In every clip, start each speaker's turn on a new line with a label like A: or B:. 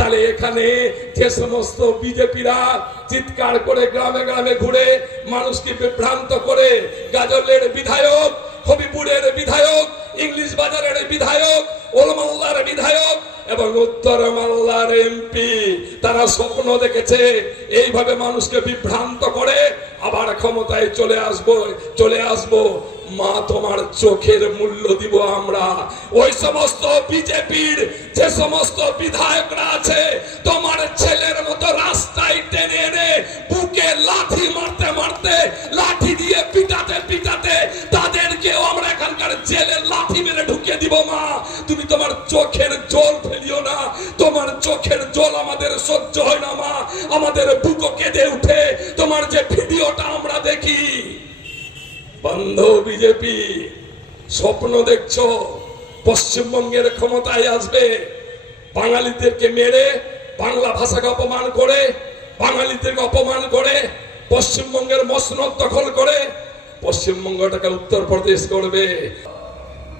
A: তাহলে এখানে যে সমস্ত বিজেপিরা চিৎকার করে গ্রামে গ্রামে ঘুরে মানুষকে বিভ্রান্ত করে, গাজলের বিধায়ক, হবিপুরের বিধায়ক, ইংলিশ বাজারের বিধায়ক ওলমাল্লার বিধায়ক এবং উত্তর মাল্লার এমপি, তারা স্বপ্ন দেখেছে, এইভাবে মানুষকে বিভ্রান্ত করে আবার ক্ষমতায় চলে আসব চলে আসব। মা, তোমার চোখের মূল্য দিব আমরা। ওই সমস্ত বিজেপির যে সমস্ত বিধায়করা আছে, তোমার ছেলের মতো রাস্তায় টেনে এনে বুকে লাঠি মারতে মারতে, লাঠি দিয়ে পিটাতে পিটাতে, তাদেরকেও আমরা এখানকার জেলে লাঠি মেরে ঢুকিয়ে দিব মা। তুমি তোমার চোখের জল ফেলিও না। তোমার চোখের জল আমাদের সহ্য হয় না, মা। আমাদের বুকো কেঁদে উঠে। তোমার যে ভিডিওটা আমরা দেখি। বন্ধ বিজেপি, স্বপ্ন দেখছ? পশ্চিমবঙ্গের ক্ষমতায় আসবে। বাঙালিদেরকে মেরে বাংলা ভাষাকে অপমান করে, বাঙালিদেরকে অপমান করে, পশ্চিমবঙ্গের মসনদ দখল করে, পশ্চিমবঙ্গটাকে উত্তরপ্রদেশ করবে।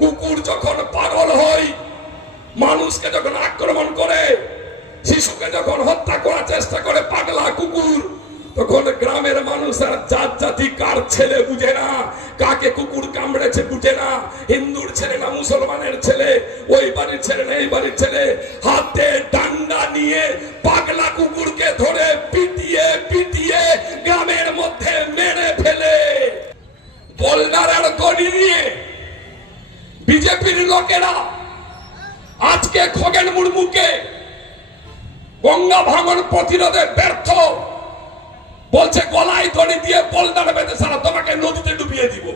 A: কুকুর যখন পাগল হয়, মানুষকে যখন আক্রমণ করে, শিশুকে যখন হত্যা করার চেষ্টা করে পাগলা কুকুর, তখন গ্রামের মানুষ আর জাত জাতি কার ছেলে বুঝে না, কাকে কুকুর কামড়েছে বুঝে না, হিন্দুর ছেলে না মুসলমানের ছেলে, ওই বাড়ির ছেলে না এই বাড়ির ছেলে, হাতে ডান্ডা নিয়ে পাগলা কুকুরকে ধরে পিটিয়ে পিটিয়ে গ্রামের মধ্যে মেরে ফেলে। বোল্ডার আর গড়ি নিয়ে বিজেপির লোকেরা আজকে খগেন মুর্মুকে গঙ্গা ভাঙন প্রতিরোধে ব্যর্থ। বলছে, গলায় দড়ি দিয়ে পলদার বেঁধে সারা তোমাকে নদীতে ডুবিয়ে দিব।